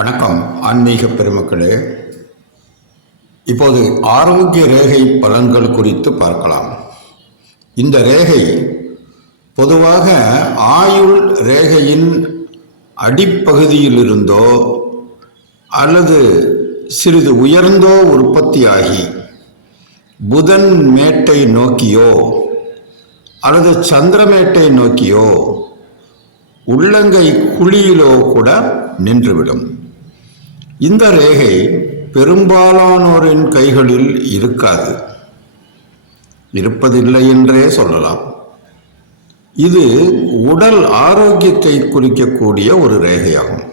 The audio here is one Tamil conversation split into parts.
வணக்கம் ஆன்மீக பெருமக்களே. இப்போது ஆரோக்கிய ரேகை பலன்கள் குறித்து பார்க்கலாம். இந்த ரேகை பொதுவாக ஆயுள் ரேகையின் அடிப்பகுதியிலிருந்தோ அல்லது சிறிது உயர்ந்தோ உற்பத்தியாகி புதன் மேட்டை நோக்கியோ அல்லது சந்திரமேட்டை நோக்கியோ உள்ளங்கை குழியிலோ கூட நின்றுவிடும். இந்த ரேகை பெரும்பாலானோரின் கைகளில் இருக்காது. இருப்பதில்லை என்றே சொல்லலாம். இது உடல் ஆரோக்கியத்தை குறிக்கக்கூடிய ஒரு ரேகையாகும்.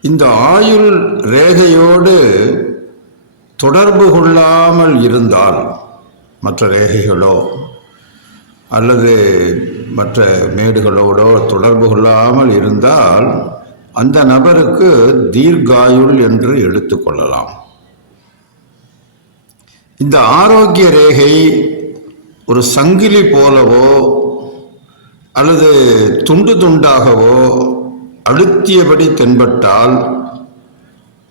இந்த ஆயுள் ரேகையோடு தொடர்பு கொள்ளாமல் இருந்தால் மற்ற ரேகைகளோ அல்லது மற்ற மேடுகளோடோ தொடர்பு கொள்ளாமல் இருந்தால் அந்த நபருக்கு தீர்காயுள் என்று எடுத்துக்கொள்ளலாம் இந்த ஆரோக்கிய ரேகை ஒரு சங்கிலி போலவோ அல்லது துண்டு துண்டாகவோ அழுத்தியபடி தென்பட்டால்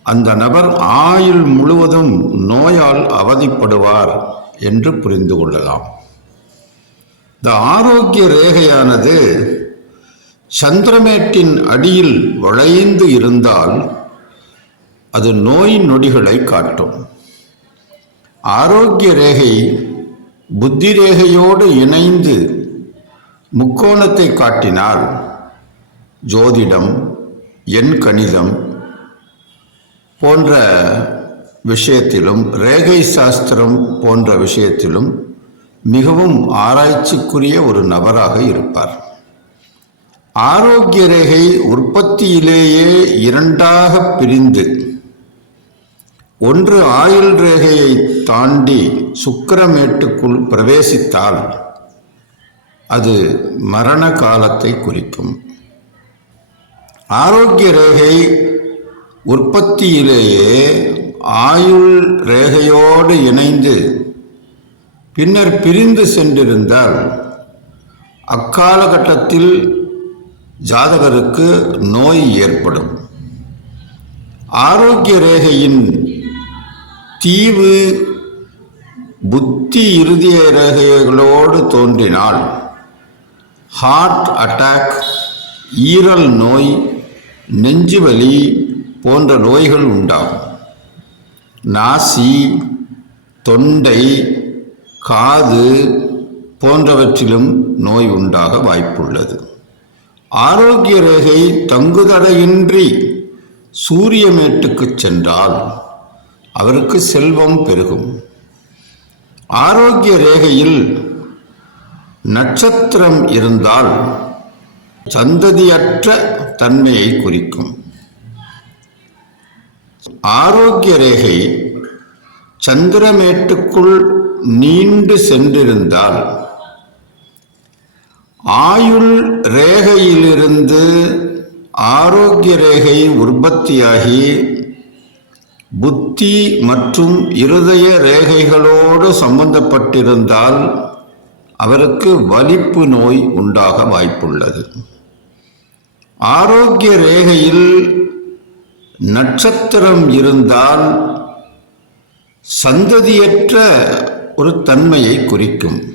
அந்த நபர் ஆயுள் முழுவதும் நோயால் அவதிப்படுவார் என்று புரிந்து கொள்ளலாம். இந்த ஆரோக்கிய ரேகையானது சந்திரமேட்டின் அடியில் வளைந்து இருந்தால் அது நோய் நொடிகளை காட்டும். ஆரோக்கிய ரேகை புத்தி ரேகையோடு இணைந்து முக்கோணத்தை காட்டினால் ஜோதிடம் எண் கணிதம் போன்ற விஷயத்திலும் ரேகை சாஸ்திரம் போன்ற விஷயத்திலும் மிகவும் ஆராய்ச்சிக்குரிய ஒரு நபராக இருப்பார். ஆரோக்கிய ரேகை உற்பத்தியிலேயே இரண்டாக பிரிந்து ஒன்று ஆயுள் ரேகையை தாண்டி சுக்கிரமேட்டுக்குள் பிரவேசித்தால் அது மரண காலத்தை குறிக்கும். ஆரோக்கிய ரேகை உற்பத்தியிலேயே ஆயுள் ரேகையோடு இணைந்து பின்னர் பிரிந்து சென்றிருந்தால் அக்காலகட்டத்தில் ஜாதகருக்கு நோய் ஏற்படும். ஆரோக்கிய ரேகையின் தீவு புத்தி இறுதிய ரேகைகளோடு தோன்றினால் ஹார்ட் அட்டாக் ஈரல் நோய் நெஞ்சுவலி போன்ற நோய்கள் உண்டாகும். நாசி தொண்டை காது போன்றவற்றிலும் நோய் உண்டாக வாய்ப்புள்ளது. ஆரோக்கிய ரேகை தங்குதடையின்றி சூரியமேட்டுக்கு சென்றால் அவருக்கு செல்வம் பெருகும். ஆரோக்கிய ரேகையில் நட்சத்திரம் இருந்தால் சந்ததியற்ற தன்மையை குறிக்கும். ஆரோக்கிய ரேகை சந்திரமேட்டுக்குள் நீண்டு சென்றிருந்தால் ஆயுள் ரேகையிலிருந்து ஆரோக்கிய ரேகை உற்பத்தியாகி புத்தி மற்றும் இருதய ரேகைகளோடு சம்பந்தப்பட்டிருந்தால் அவருக்கு வலிப்பு நோய் உண்டாக வாய்ப்புள்ளது. ஆரோக்கிய ரேகையில் நட்சத்திரம் இருந்தால் சந்ததியற்ற ஒரு தன்மையை குறிக்கும்.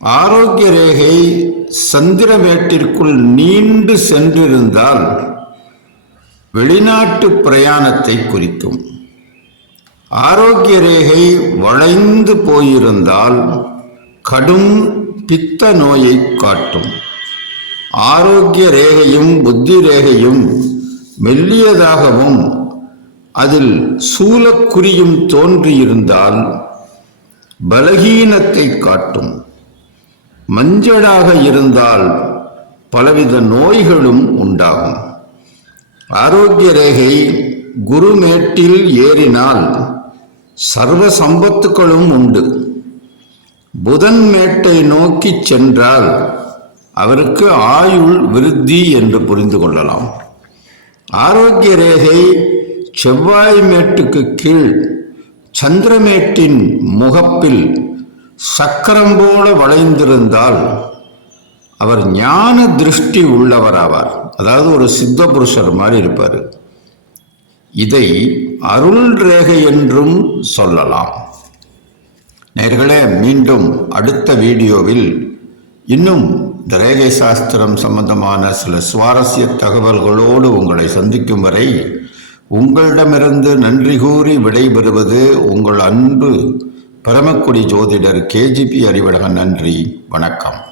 ஆரோக்கிய ரேகை சந்திரமேட்டிற்குள் நீண்டு சென்றிருந்தால் வெளிநாட்டு பிரயாணத்தை குறிக்கும் ஆரோக்கிய ரேகை வளைந்து போயிருந்தால் கடும் பித்த நோயை காட்டும். ஆரோக்கிய ரேகையும் புத்தி ரேகையும் மெல்லியதாகவும் அதில் சூலக்குறியும் தோன்றியிருந்தால் பலகீனத்தை காட்டும். மஞ்சளாக இருந்தால் பலவித நோய்களும் உண்டாகும். ஆரோக்கிய ரேகை குருமேட்டில் ஏறினால் சர்வ சம்பத்துக்களும் உண்டு. புதன் மேட்டை நோக்கி சென்றால் அவருக்கு ஆயுள் விருத்தி என்று புரிந்து கொள்ளலாம். ஆரோக்கிய ரேகை செவ்வாய் மேட்டுக்கு கீழ் சந்திரமேட்டின் முகப்பில் சக்கரம் போல வளைந்திருந்தால் அவர் ஞான திருஷ்டி உள்ளவர் ஆவார் அதாவது ஒரு சித்த புருஷர் மாதிரி இருப்பார். இதை அருள் ரேகை என்றும் சொல்லலாம். நேர்களே மீண்டும் அடுத்த வீடியோவில் இன்னும் இந்த ரேகை சாஸ்திரம் சம்பந்தமான சில சுவாரஸ்ய தகவல்களோடு உங்களை சந்திக்கும் வரை உங்களிடமிருந்து நன்றி கூறி விடைபெறுவது உங்கள் அன்பு. பரமக்குடி ஜோதிடர் கேஜிபி அறிவழகன் நன்றி வணக்கம்.